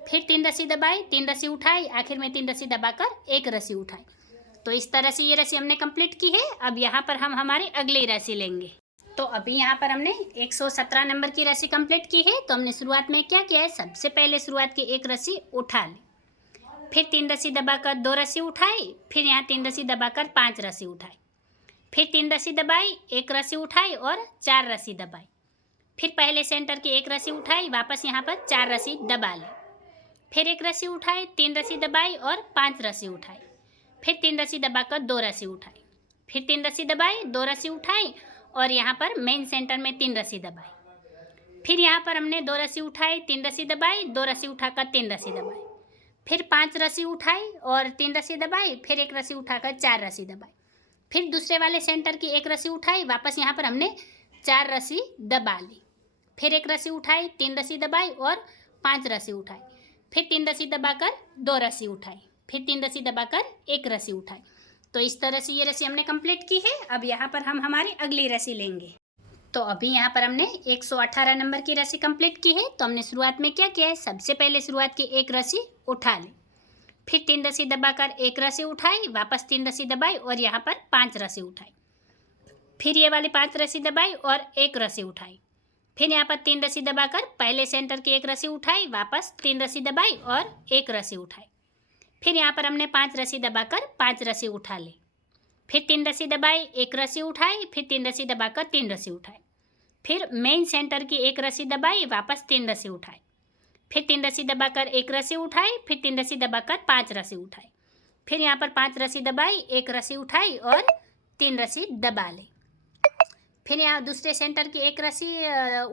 फिर 3 रस्सी दबाई, 3 रस्सी उठाई, आखिर में 3 रस्सी दबाकर 1 रस्सी उठाई। तो इस तरह से ये रस्सी हमने कंप्लीट की है। अब यहाँ पर हम हमारी अगली रस्सी लेंगे। तो अभी यहाँ पर हमने 117 नंबर की रस्सी कंप्लीट की है। तो हमने शुरुआत में क्या किया है, सबसे पहले शुरुआत की 1 रस्सी उठा ली, फिर 3 रस्सी दबाकर 2 रस्सी उठाई, फिर यहाँ 3 रस्सी दबाकर 5 रस्सी उठाई, फिर 3 रस्सी दबाई, 1 रस्सी उठाई और 4 रस्सी दबाई, फिर पहले सेंटर की 1 रस्सी उठाई, वापस यहाँ पर 4 रस्सी दबा ली, फिर 1 रस्सी उठाई, 3 रस्सी दबाई और 5 रस्सी उठाई, फिर 3 रस्सी दबाकर 2 रस्सी उठाई, फिर 3 रस्सी दबाई, 2 रस्सी उठाई और यहाँ पर मेन सेंटर में 3 रस्सी दबाई, फिर यहाँ पर हमने 2 रस्सी उठाई, 3 रस्सी दबाई, 2 रस्सी उठाकर 3 रस्सी दबाई, फिर 5 रस्सी उठाई और 3 रस्सी दबाई, फिर 1 रस्सी उठाकर 4 रस्सी दबाई, फिर दूसरे वाले सेंटर की 1 रस्सी उठाई, वापस यहाँ पर हमने 4 रस्सी दबा ली, फिर 1 रस्सी उठाई, 3 रस्सी दबाई और 5 रस्सी उठाई, फिर 3 रस्सी दबाकर 2 रस्सी उठाई, फिर 3 रस्सी दबाकर 1 रस्सी उठाई। तो इस तरह से ये रस्सी हमने कंप्लीट की है। अब यहाँ पर हम हमारी अगली रस्सी लेंगे। तो अभी यहाँ पर हमने 118 नंबर की रस्सी कंप्लीट की है। तो हमने शुरुआत में क्या किया है, सबसे पहले शुरुआत की 1 रस्सी उठा ली, फिर 3 रस्सी दबाकर 1 रस्सी उठाई, वापस 3 रस्सी दबाई और यहाँ पर 5 रस्सी उठाई, फिर ये वाली 5 रस्सी दबाई और 1 रस्सी उठाई, फिर यहाँ पर 3 रस्सी दबाकर पहले सेंटर की 1 रस्सी उठाई, वापस 3 रस्सी दबाई और 1 रस्सी उठाई, फिर यहाँ पर हमने 5 रस्सी दबाकर 5 रस्सी उठा ली, फिर 3 रस्सी दबाई, 1 रस्सी उठाई, फिर 3 रस्सी दबाकर 3 रस्सी उठाई, फिर मेन सेंटर की 1 रस्सी दबाई, वापस 3 रस्सी उठाई, फिर 3 रस्सी दबाकर 1 रस्सी उठाई, फिर 3 रस्सी दबाकर 5 रस्सी उठाई, फिर यहाँ पर 5 रस्सी दबाई, 1 रस्सी उठाई और 3 रस्सी दबा ली, फिर यहाँ दूसरे सेंटर की 1 रस्सी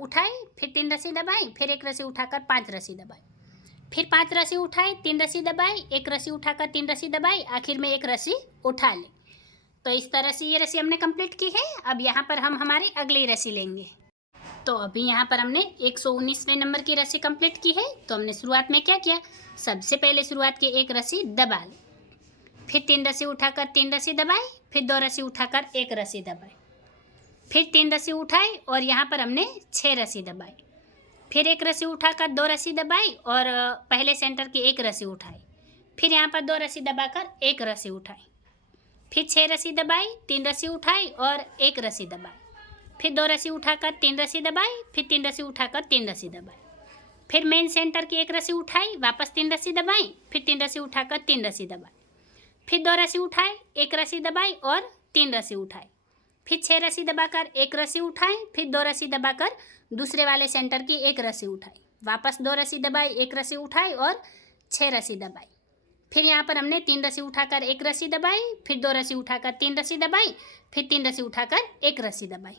उठाई, फिर 3 रस्सी दबाई, फिर 1 रस्सी उठाकर 5 रस्सी दबाई, फिर 5 रस्सी उठाई, 3 रस्सी दबाई, 1 रस्सी उठाकर 3 रस्सी दबाई, आखिर में 1 रस्सी उठा ली। तो इस तरह से ये रस्सी हमने कंप्लीट की है। अब यहाँ पर हम हमारी अगली रस्सी लेंगे। तो अभी यहाँ पर हमने 119वें नंबर की रस्सी कंप्लीट की है। तो हमने शुरुआत में क्या किया, सबसे पहले शुरुआत की 1 रस्सी दबा ली, फिर 3 रस्सी उठाकर 3 रस्सी दबाई, फिर 2 रस्सी उठाकर 1 रस्सी दबाई, फिर 3 रस्सी उठाई और यहाँ पर हमने 6 रस्सी दबाई, फिर 1 रस्सी उठाकर 2 रस्सी दबाई और पहले सेंटर की 1 रस्सी उठाई, फिर यहाँ पर 2 रस्सी दबाकर 1 रस्सी उठाई, फिर 6 रस्सी दबाई, 3 रस्सी उठाई और 1 रस्सी दबाई, फिर 2 रस्सी उठाकर 3 रस्सी दबाई, फिर 3 रस्सी उठाकर 3 रस्सी दबाई, फिर मेन सेंटर की 1 रस्सी उठाई, वापस 3 रस्सी दबाई, फिर 3 रस्सी उठाकर 3 रस्सी दबाई, फिर 2 रस्सी उठाई, 1 रस्सी दबाई और 3 रस्सी उठाई, फिर 6 रस्सी दबाकर 1 रस्सी उठाई, फिर 2 रस्सी दबाकर दूसरे वाले सेंटर की 1 रस्सी उठाई, वापस 2 रस्सी दबाई, 1 रस्सी उठाई और 6 रस्सी दबाई। फिर यहाँ पर हमने 3 रस्सी उठाकर 1 रस्सी दबाई, फिर 2 रस्सी उठाकर 3 रस्सी दबाई, फिर 3 रस्सी उठाकर 1 रस्सी दबाई।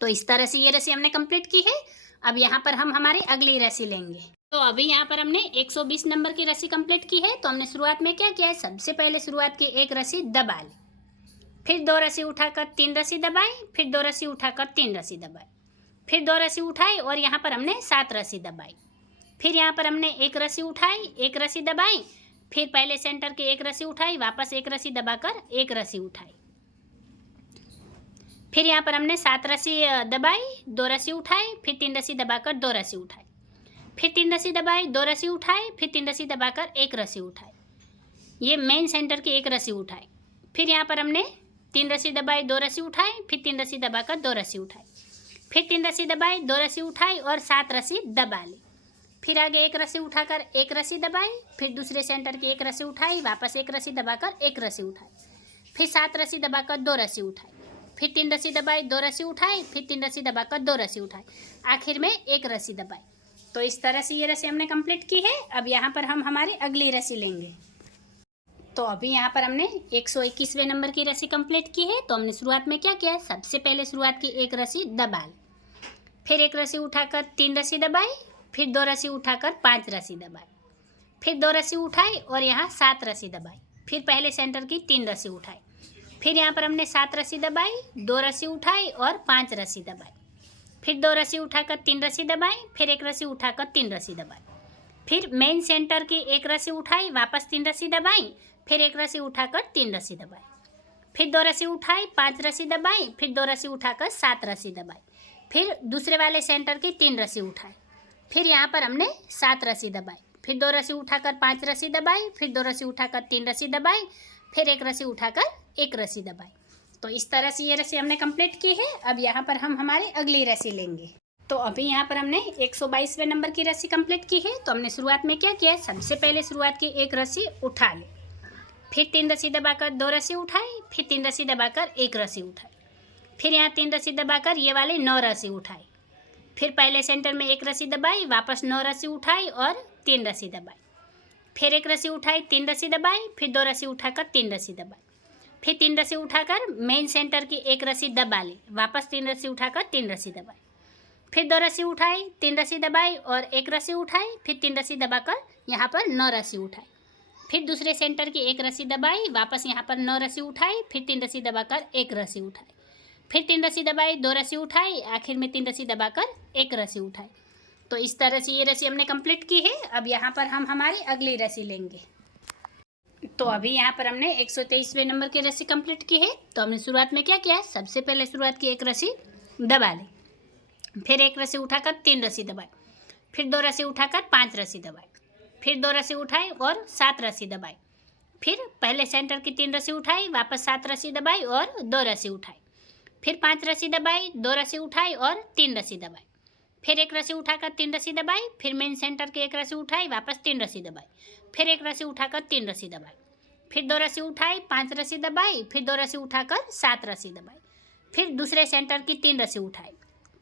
तो इस तरह से ये रस्सी हमने कंप्लीट की है। अब यहाँ पर हम हमारी अगली रस्सी लेंगे। तो अभी यहाँ पर हमने 120 नंबर की रस्सी कंप्लीट की है। तो हमने शुरुआत में क्या किया है, सबसे पहले शुरुआत की 1 रस्सी दबा ली, फिर 2 रस्सी उठाकर 3 रस्सी दबाई, फिर 2 रस्सी उठाकर 3 रस्सी दबाई, फिर 2 रस्सी उठाई और यहाँ पर हमने 7 रस्सी दबाई। फिर यहाँ पर हमने 1 रस्सी उठाई, 1 रस्सी दबाई, फिर पहले सेंटर की 1 रस्सी उठाई, वापस 1 रस्सी दबाकर 1 रस्सी उठाई। फिर यहाँ पर हमने 7 रस्सी दबाई, 2 रस्सी उठाई, फिर 3 रस्सी दबाकर 2 रस्सी उठाई, फिर 3 रस्सी दबाई, 2 रस्सी उठाई, फिर 3 रस्सी दबाकर 1 रस्सी उठाई। ये मेन सेंटर की 1 रस्सी उठाई। फिर यहाँ पर हमने 3 रस्सी दबाई, 2 रस्सी उठाई, फिर 3 रस्सी दबाकर 2 रस्सी उठाई, फिर 3 रस्सी दबाई, 2 रस्सी उठाई और 7 रस्सी दबा ली। फिर आगे 1 रस्सी उठाकर 1 रस्सी दबाई, फिर दूसरे सेंटर की 1 रस्सी उठाई, वापस 1 रस्सी दबाकर 1 रस्सी उठाई, फिर 7 रस्सी दबाकर 2 रस्सी उठाई, फिर 3 रस्सी दबाई, 2 रस्सी उठाई, फिर 3 रस्सी दबाकर 2 रस्सी उठाई, आखिर में 1 रस्सी दबाई। तो इस तरह से ये रस्सी हमने कंप्लीट की है। अब यहाँ पर हम हमारी अगली रस्सी लेंगे। तो अभी यहाँ पर हमने 121वें नंबर की रस्सी कंप्लीट की है। तो हमने शुरुआत में क्या किया है, सबसे पहले शुरुआत की 1 रस्सी दबा ली, फिर 1 रस्सी उठाकर 3 रस्सी दबाई, फिर 2 रस्सी उठाकर 5 रस्सी दबाई, फिर 2 रस्सी उठाई और यहाँ 7 रस्सी दबाई, फिर पहले सेंटर की 3 रस्सी उठाई, फिर यहाँ पर हमने 7 रस्सी दबाई, 2 रस्सी उठाई और 5 रस्सी दबाई, फिर 2 रस्सी उठाकर 3 रस्सी दबाई, फिर 1 रस्सी उठाकर 3 रस्सी दबाई, फिर मेन सेंटर की 1 रस्सी उठाई, वापस 3 रस्सी दबाई, फिर 1 रस्सी उठाकर 3 रस्सी दबाई, फिर 2 रस्सी उठाई, 5 रस्सी दबाई, फिर 2 रस्सी उठाकर 7 रस्सी दबाई, फिर दूसरे वाले सेंटर की 3 रस्सी उठाई, फिर यहाँ पर हमने 7 रस्सी दबाई, फिर 2 रस्सी उठाकर 5 रस्सी दबाई, फिर 2 रस्सी उठाकर 3 रस्सी दबाई, फिर 1 रस्सी उठाकर 1 रस्सी दबाई। तो इस तरह से ये रस्सी हमने कंप्लीट की है। अब यहाँ पर हम हमारी अगली रस्सी लेंगे। तो अभी यहाँ पर हमने 122वें नंबर की रस्सी कंप्लीट की है। तो हमने शुरुआत में क्या किया है, सबसे पहले शुरुआत की 1 रस्सी उठा ली, फिर 3 रस्सी दबाकर 2 रस्सी उठाई, फिर 3 रस्सी दबाकर 1 रस्सी उठाई, फिर यहाँ 3 रस्सी दबाकर ये वाली 9 रस्सी उठाई, फिर पहले सेंटर में 1 रस्सी दबाई, वापस 9 रस्सी उठाई और 3 रस्सी दबाई, फिर 1 रस्सी उठाई, 3 रस्सी दबाई, फिर 2 रस्सी उठाकर 3 रस्सी दबाई, फिर 3 रस्सी उठाकर मेन सेंटर की 1 रस्सी दबा ली, वापस 3 रस्सी उठाकर 3 रस्सी दबाई, फिर 2 रस्सी उठाई, 3 रस्सी दबाई और 1 रस्सी उठाई, फिर 3 रस्सी दबाकर यहाँ पर 9 रस्सी उठाई, फिर दूसरे सेंटर की 1 रस्सी दबाई, वापस यहाँ पर 9 रस्सी उठाई, फिर 3 रस्सी दबाकर 1 रस्सी उठाई, फिर 3 रस्सी दबाई, 2 रस्सी उठाई, आखिर में 3 रस्सी दबाकर 1 रस्सी उठाई। तो इस तरह से ये रस्सी हमने कंप्लीट की है। अब यहाँ पर हम हमारी अगली रस्सी लेंगे। तो अभी यहाँ पर हमने 123वें नंबर की रस्सी कंप्लीट की है। तो हमने शुरुआत में क्या किया, सबसे पहले शुरुआत की 1 रस्सी दबा ली, फिर 1 रस्सी उठाकर 3 रस्सी दबाई, फिर 2 रस्सी उठाकर 5 रस्सी दबाई, फिर 2 रस्सी उठाई और 7 रस्सी दबाई, फिर पहले सेंटर की 3 रस्सी उठाई, वापस 7 रस्सी दबाई और 2 रस्सी उठाई, फिर 5 रस्सी दबाई, 2 रस्सी उठाई और 3 रस्सी दबाई, फिर 1 रस्सी उठाकर 3 रस्सी दबाई, फिर मेन सेंटर की 1 रस्सी उठाई, वापस 3 रस्सी दबाई, फिर 1 रस्सी उठाकर 3 रस्सी दबाई, फिर 2 रस्सी उठाई, 5 रस्सी दबाई, फिर 2 रस्सी उठाकर 7 रस्सी दबाई, फिर दूसरे सेंटर की 3 रस्सी उठाई,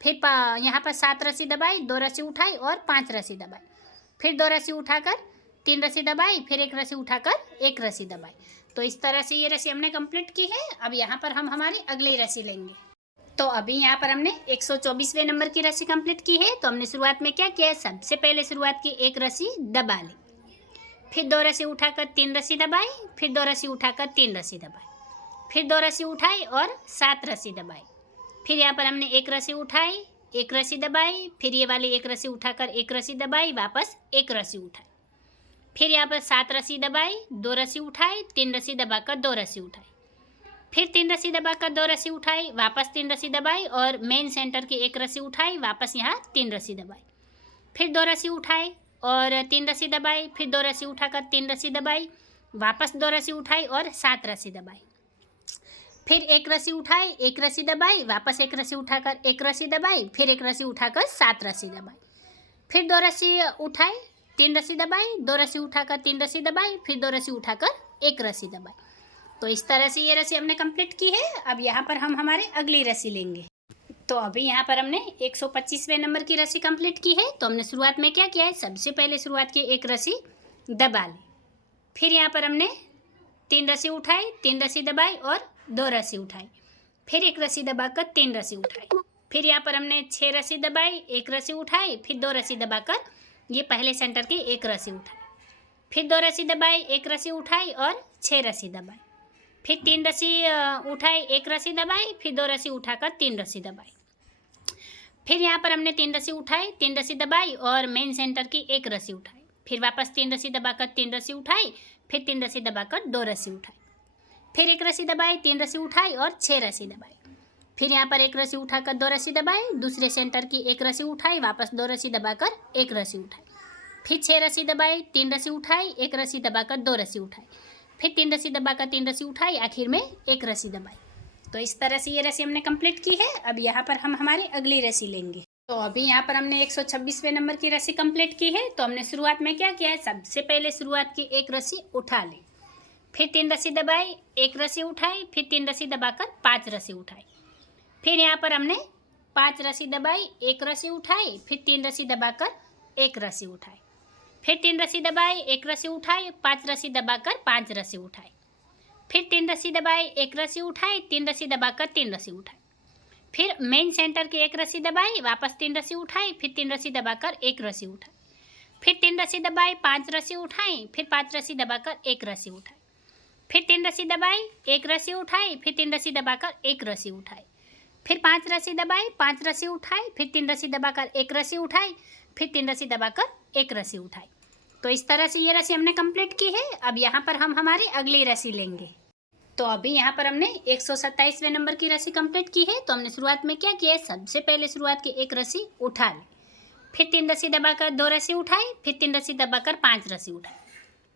फिर यहाँ पर 7 रस्सी दबाई, 2 रस्सी उठाई और 5 रस्सी दबाई, फिर 2 रस्सी उठाकर 3 रस्सी दबाई, फिर 1 रस्सी उठाकर 1 रस्सी दबाई। तो इस तरह से ये रस्सी हमने कंप्लीट की है। अब यहाँ पर हम हमारी अगली रस्सी लेंगे। तो अभी यहाँ पर हमने 124वें नंबर की रस्सी कंप्लीट की है। तो हमने शुरुआत में क्या किया है, सबसे पहले शुरुआत की 1 रस्सी दबा ली, फिर 2 रस्सी उठाकर 3 रस्सी दबाई, फिर 2 रस्सी उठाकर 3 रस्सी दबाई, फिर 2 रस्सी उठाई और 7 रस्सी दबाई, फिर यहाँ पर हमने 1 रस्सी उठाई, 1 रस्सी दबाई, फिर ये वाली 1 रस्सी उठाकर 1 रस्सी दबाई, वापस 1 रस्सी उठाई, फिर यहाँ पर 7 रस्सी दबाई, 2 रस्सी उठाई, 3 रस्सी दबाकर 2 रस्सी उठाई, फिर 3 रस्सी दबाकर 2 रस्सी उठाई, वापस 3 रस्सी दबाई और मेन सेंटर की 1 रस्सी उठाई, वापस यहाँ 3 रस्सी दबाई, फिर 2 रस्सी उठाई और 3 रस्सी दबाई, फिर 2 रस्सी उठाकर 3 रस्सी दबाई, वापस 2 रस्सी उठाई और 7 रस्सी दबाई, फिर 1 रस्सी उठाई, 1 रस्सी दबाई, वापस 1 रस्सी उठाकर 1 रस्सी दबाई, फिर 1 रस्सी उठाकर 7 रस्सी दबाई, फिर 2 रस्सी उठाई, 3 रस्सी दबाई, 2 रस्सी उठाकर 3 रस्सी दबाई, फिर 2 रस्सी उठाकर 1 रस्सी दबाई। तो इस तरह से ये रस्सी हमने कंप्लीट की है। अब यहाँ पर हम हमारे अगली रस्सी लेंगे। तो अभी यहाँ पर हमने 125वें नंबर की रस्सी कंप्लीट की है। तो हमने शुरुआत में क्या किया है, सबसे पहले शुरुआत की एक रस्सी दबा ली, फिर यहाँ पर हमने 3 रस्सी उठाई, 3 रस्सी दबाई और 2 रस्सी उठाई, फिर एक रस्सी दबाकर 3 रस्सी उठाई, फिर यहाँ पर हमने 6 रस्सी दबाई, 1 रस्सी उठाई, फिर 2 रस्सी दबाकर ये पहले सेंटर की 1 रस्सी उठाई, फिर 2 रस्सी दबाई, 1 रस्सी उठाई और 6 रस्सी दबाई, फिर 3 रस्सी उठाई, 1 रस्सी दबाई, फिर 2 रस्सी उठाकर 3 रस्सी दबाई, फिर यहाँ पर हमने 3 रस्सी उठाई, 3 रस्सी दबाई और मेन सेंटर की 1 रस्सी उठाई, फिर वापस 3 रस्सी दबाकर 3 रस्सी उठाई, फिर 3 रस्सी दबाकर 2 रस्सी उठाई, फिर 1 रस्सी दबाई, 3 रस्सी उठाई और 6 रस्सी दबाई, फिर यहाँ पर 1 रस्सी उठाकर 2 रस्सी दबाई, दूसरे सेंटर की 1 रस्सी उठाई, वापस 2 रस्सी दबाकर 1 रस्सी उठाई, फिर 6 रस्सी दबाई, 3 रस्सी उठाई, 1 रस्सी दबाकर 2 रस्सी उठाई, फिर 3 रस्सी दबाकर 3 रस्सी उठाई, आखिर में 1 रस्सी दबाई। तो इस तरह से ये रस्सी हमने कंप्लीट की है। अब यहाँ पर हम हमारी अगली रस्सी लेंगे। तो अभी यहाँ पर हमने 126वें नंबर की रस्सी कंप्लीट की है। तो हमने शुरुआत में क्या किया है, सबसे पहले शुरुआत की 1 रस्सी उठा ली, फिर 3 रस्सी दबाई, 1 रस्सी उठाई, फिर 3 रस्सी दबाकर 5 रस्सी उठाई, फिर यहाँ पर हमने 5 रस्सी दबाई, 1 रस्सी उठाई, फिर 3 रस्सी दबाकर 1 रस्सी उठाई, फिर 3 रस्सी दबाई, 1 रस्सी उठाई, 5 रस्सी दबाकर 5 रस्सी उठाई, फिर 3 रस्सी दबाई, 1 रस्सी उठाई, 3 रस्सी दबाकर 3 रस्सी उठाई, फिर मेन सेंटर की 1 रस्सी दबाई, वापस 3 रस्सी उठाई, फिर 3 रस्सी दबाकर 1 रस्सी उठाई, फिर 3 रस्सी दबाई, 5 रस्सी उठाई, फिर 5 रस्सी दबाकर 1 रस्सी उठाई, फिर 3 रस्सी दबाई, 1 रस्सी उठाई, फिर 3 रस्सी दबाकर 1 रस्सी उठाई, फिर 5 रस्सी दबाई, 5 रस्सी उठाई, फिर 3 रस्सी दबाकर 1 रस्सी उठाई, फिर 3 रस्सी दबाकर 1 रस्सी उठाई। तो इस तरह से ये रस्सी हमने कंप्लीट की है। अब यहाँ पर हम हमारी अगली रस्सी लेंगे। तो अभी यहाँ पर हमने 127वें नंबर की रस्सी कंप्लीट की है। तो हमने शुरुआत में क्या किया है, सबसे पहले शुरुआत की 1 रस्सी उठा ली, फिर 3 रस्सी दबाकर 2 रस्सी उठाई, फिर 3 रस्सी दबाकर 5 रस्सी उठाई,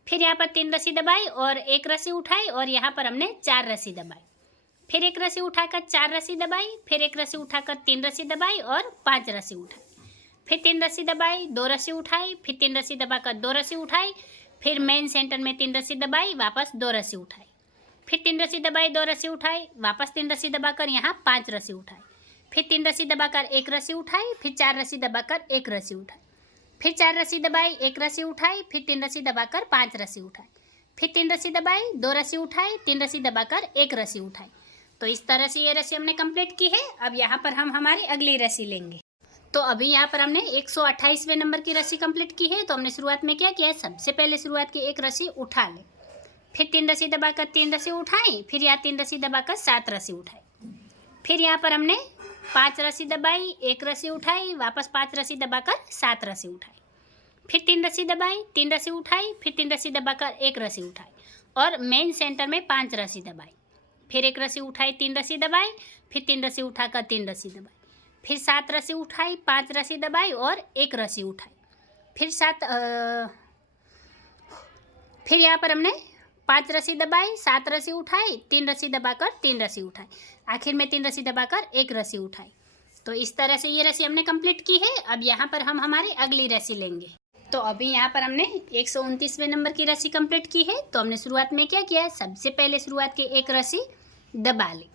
फिर यहाँ पर 3 रस्सी दबाई और 1 रस्सी उठाई और यहाँ पर हमने 4 रस्सी दबाई, फिर 1 रस्सी उठाकर 4 रस्सी दबाई, फिर 1 रस्सी उठाकर 3 रस्सी दबाई और 5 रस्सी उठाई, फिर 3 रस्सी दबाई, 2 रस्सी उठाई, फिर 3 रस्सी दबाकर 2 रस्सी उठाई, फिर मेन सेंटर में 3 रस्सी दबाई, वापस 2 रस्सी उठाई, फिर 3 रस्सी दबाई, 2 रस्सी उठाई, वापस 3 रस्सी दबाकर यहाँ 5 रस्सी उठाई, फिर 3 रस्सी दबाकर 1 रस्सी उठाई, फिर 4 रस्सी दबाकर 1 रस्सी उठाई, फिर 4 रस्सी दबाई, 1 रस्सी उठाई, फिर 3 रस्सी दबाकर 5 रस्सी उठाई, फिर 3 रस्सी दबाई, 2 रस्सी उठाई, 3 रस्सी दबाकर 1 रस्सी उठाई। तो इस तरह से ये रस्सी हमने कंप्लीट की है। अब यहाँ पर हम हमारी अगली रस्सी लेंगे। तो अभी यहाँ पर हमने 128वें नंबर की रस्सी कंप्लीट की है। तो हमने शुरुआत में क्या किया है, सबसे पहले शुरुआत की 1 रस्सी उठा ले, फिर 3 रस्सी दबाकर 3 रस्सी उठाई, फिर यहाँ 3 रस्सी दबाकर 7 रस्सी उठाई, फिर यहाँ पर हमने 5 रस्सी दबाई, 1 रस्सी उठाई, वापस 5 रस्सी दबाकर 7 रस्सी उठाई, फिर 3 रस्सी दबाई, 3 रस्सी उठाई, फिर 3 रस्सी दबाकर 1 रस्सी उठाई और मेन सेंटर में 5 रस्सी दबाई, फिर 1 रस्सी उठाई, 3 रस्सी दबाई, फिर 3 रस्सी उठाकर 3 रस्सी दबाई, फिर 7 रस्सी उठाई, 5 रस्सी दबाई और 1 रस्सी उठाई, फिर यहाँ पर हमने 5 रस्सी दबाई, 7 रस्सी उठाई, 3 रस्सी दबाकर 3 रस्सी उठाई, आखिर में 3 रस्सी दबाकर 1 रस्सी उठाई। तो इस तरह से ये रस्सी हमने कंप्लीट की है। अब यहाँ पर हम हमारी अगली रस्सी लेंगे। तो अभी यहाँ पर हमने 129वें नंबर की रस्सी कंप्लीट की है। तो हमने शुरुआत में क्या किया है, सबसे पहले शुरुआत की 1 रस्सी दबा ली,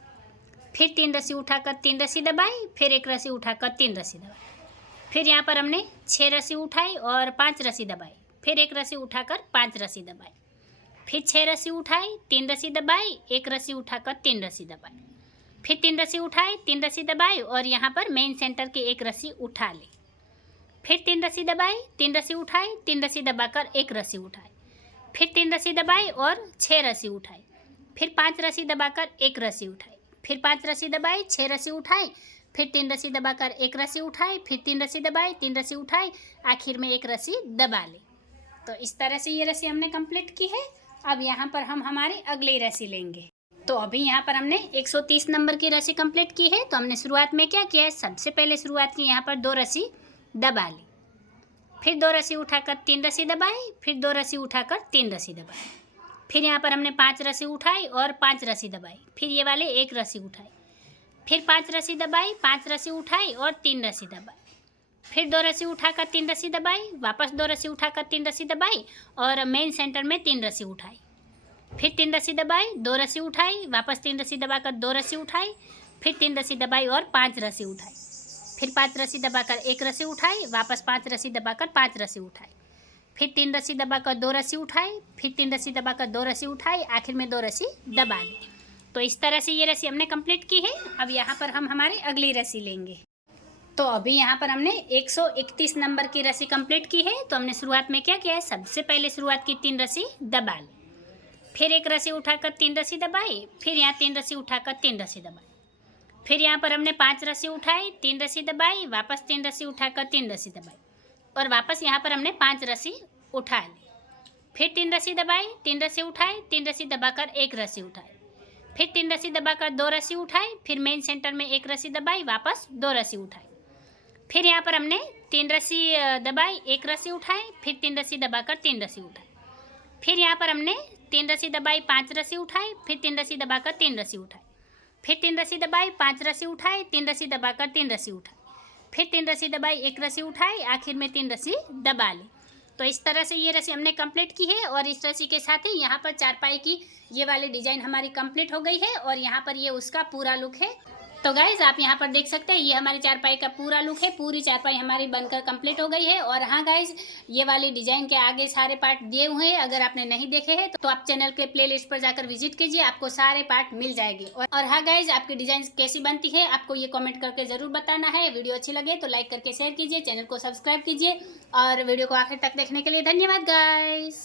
फिर 3 रस्सी उठाकर 3 रस्सी दबाई, फिर 1 रस्सी उठाकर 3 रस्सी दबाई, फिर यहाँ पर हमने 6 रस्सी उठाई और 5 रस्सी दबाई, फिर 1 रस्सी उठाकर 5 रस्सी दबाई, फिर 6 रस्सी उठाई, 3 रस्सी दबाई, 1 रस्सी उठाकर 3 रस्सी दबाई, फिर 3 रस्सी उठाई, 3 रस्सी दबाई और यहाँ पर मेन सेंटर की 1 रस्सी उठा ली, फिर 3 रस्सी दबाई, 3 रस्सी उठाई, 3 रस्सी दबाकर 1 रस्सी उठाई, फिर 3 रस्सी दबाई और 6 रस्सी उठाई, फिर 5 रस्सी दबाकर 1 रस्सी उठाई, फिर 5 रस्सी दबाई, 6 रस्सी उठाई, फिर 3 रस्सी दबाकर 1 रस्सी उठाई, फिर 3 रस्सी दबाई, 3 रस्सी उठाई, आखिर में 1 रस्सी दबा ली। तो इस तरह से ये रस्सी हमने कंप्लीट की है। अब यहाँ पर हम हमारी अगली रस्सी लेंगे। तो अभी यहाँ पर हमने 130 नंबर की रस्सी कंप्लीट की है। तो हमने शुरुआत में क्या किया है, सबसे पहले शुरुआत की यहाँ पर 2 रस्सी दबा ली, फिर 2 रस्सी उठाकर 3 रस्सी दबाई, फिर 2 रस्सी उठाकर 3 रस्सी दबाई, फिर यहाँ पर हमने 5 रस्सी उठाई और 5 रस्सी दबाई, फिर ये वाले 1 रस्सी उठाई, फिर 5 रस्सी दबाई, 5 रस्सी उठाई और 3 रस्सी दबाई, फिर 2 रस्सी उठाकर 3 रस्सी दबाई, वापस 2 रस्सी उठाकर 3 रस्सी दबाई और मेन सेंटर में 3 रस्सी उठाई, फिर 3 रस्सी दबाई, 2 रस्सी उठाई, वापस 3 रस्सी दबाकर 2 रस्सी उठाई, फिर 3 रस्सी दबाई और 5 रस्सी उठाई, फिर 5 रस्सी दबाकर 1 रस्सी उठाई, वापस 5 रस्सी दबाकर 5 रस्सी उठाई, फिर 3 रस्सी दबाकर 2 रस्सी उठाई, फिर 3 रस्सी दबाकर 2 रस्सी उठाई, आखिर में 2 रस्सी दबा ली। तो इस तरह से ये रस्सी हमने कंप्लीट की है। अब यहाँ पर हम हमारी अगली रस्सी लेंगे। तो अभी यहाँ पर हमने 131 नंबर की रस्सी कंप्लीट की है। तो हमने शुरुआत में क्या किया है, सबसे पहले शुरुआत की 3 रस्सी दबा ली, फिर 1 रस्सी उठाकर 3 रस्सी दबाई, फिर यहाँ 3 रस्सी उठाकर 3 रस्सी दबाई, फिर यहाँ पर हमने 5 रस्सी उठाई, 3 रस्सी दबाई, वापस 3 रस्सी उठाकर 3 रस्सी दबाई और वापस यहाँ पर हमने 5 रस्सी उठा ली, फिर 3 रस्सी दबाई, 3 रस्सी उठाई, 3 रस्सी दबाकर 1 रस्सी उठाई, फिर 3 रस्सी दबाकर 2 रस्सी उठाई, फिर मेन सेंटर में 1 रस्सी दबाई, वापस 2 रस्सी उठाई, फिर यहाँ पर हमने 3 रस्सी दबाई, 1 रस्सी उठाई, फिर 3 रस्सी दबाकर 3 रस्सी उठाई, फिर यहाँ पर हमने 3 रस्सी दबाई, 5 रस्सी उठाई, फिर 3 रस्सी दबाकर 3 रस्सी उठाई, फिर 3 रस्सी दबाई, 5 रस्सी उठाई, 3 रस्सी दबाकर 3 रस्सी उठाई, फिर 3 रस्सी दबाई, 1 रस्सी उठाई, आखिर में 3 रस्सी दबा ली। तो इस तरह से ये रस्सी हमने कंप्लीट की है और इस रस्सी के साथ ही यहाँ पर चारपाई की ये वाली डिज़ाइन हमारी कंप्लीट हो गई है और यहाँ पर ये उसका पूरा लुक है। तो गाइज आप यहाँ पर देख सकते हैं ये हमारी चारपाई का पूरा लुक है। पूरी चारपाई हमारी बनकर कंप्लीट हो गई है। और हाँ गाइज, ये वाली डिज़ाइन के आगे सारे पार्ट दिए हुए हैं। अगर आपने नहीं देखे हैं तो आप चैनल के प्लेलिस्ट पर जाकर विजिट कीजिए, आपको सारे पार्ट मिल जाएंगे। और हाँ गाइज, आपकी डिज़ाइन कैसी बनती है आपको ये कॉमेंट करके ज़रूर बताना है। वीडियो अच्छी लगे तो लाइक करके शेयर कीजिए, चैनल को सब्सक्राइब कीजिए और वीडियो को आखिर तक देखने के लिए धन्यवाद गाइज।